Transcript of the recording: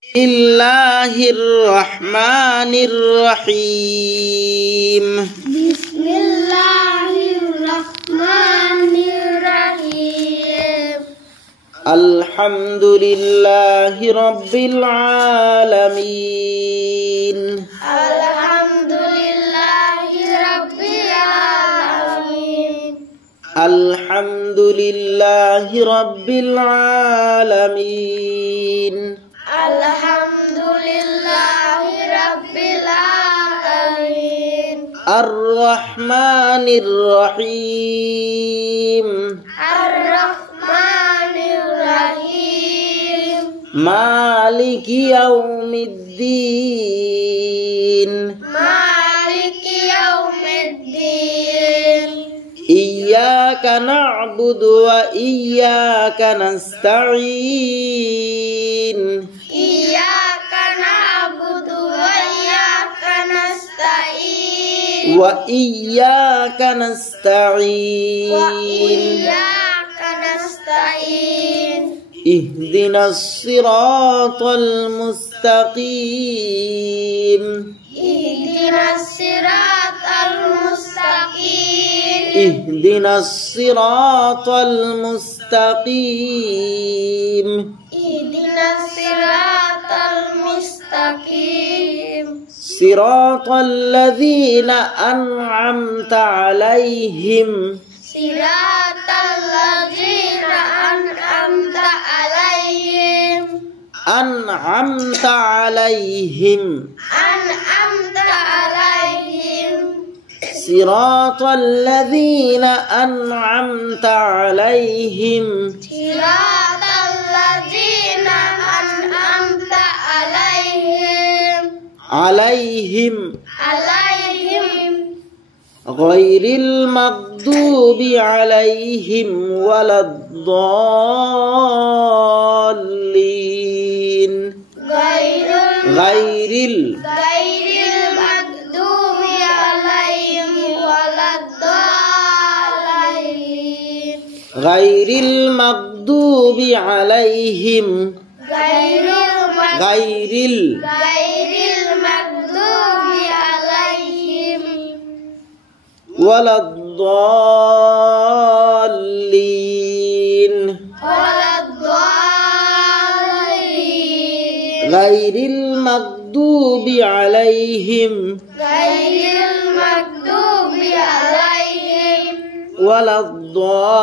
الله الرحمن الرحيم. بسم الله الرحمن الرحيم. الحمد لله رب العالمين. الحمد لله رب العالمين. الحمد لله رب العالمين. الحمد لله رب العالمين. الرحمن الرحيم. الرحمن الرحيم. مالك يوم الدين. مالك يوم الدين. إياك نعبد وإياك نستعين. إياك نعبد وإياك نستعين. وإياك نستعين. وإياك نستعين. اهدنا الصراط المستقيم. اهدنا الصراط المستقيم. اهدنا الصراط المستقيم. اهدنا الصراط المستقيم. صراط الذين أنعمت عليهم. صراط الذين أنعمت عليهم. أنعمت عليهم. أنعمت عليهم. صراط الذين أنعمت عليهم. صراط الذين أنعمت عليهم. عليهم غير المغضوب عليهم ولا الضالين. غير المغضوب عليهم ولا الضالين. غير المغضوب عليهم غير المغضوب عليهم ولا الضالين. غير المغضوب عليهم ولا الضالين.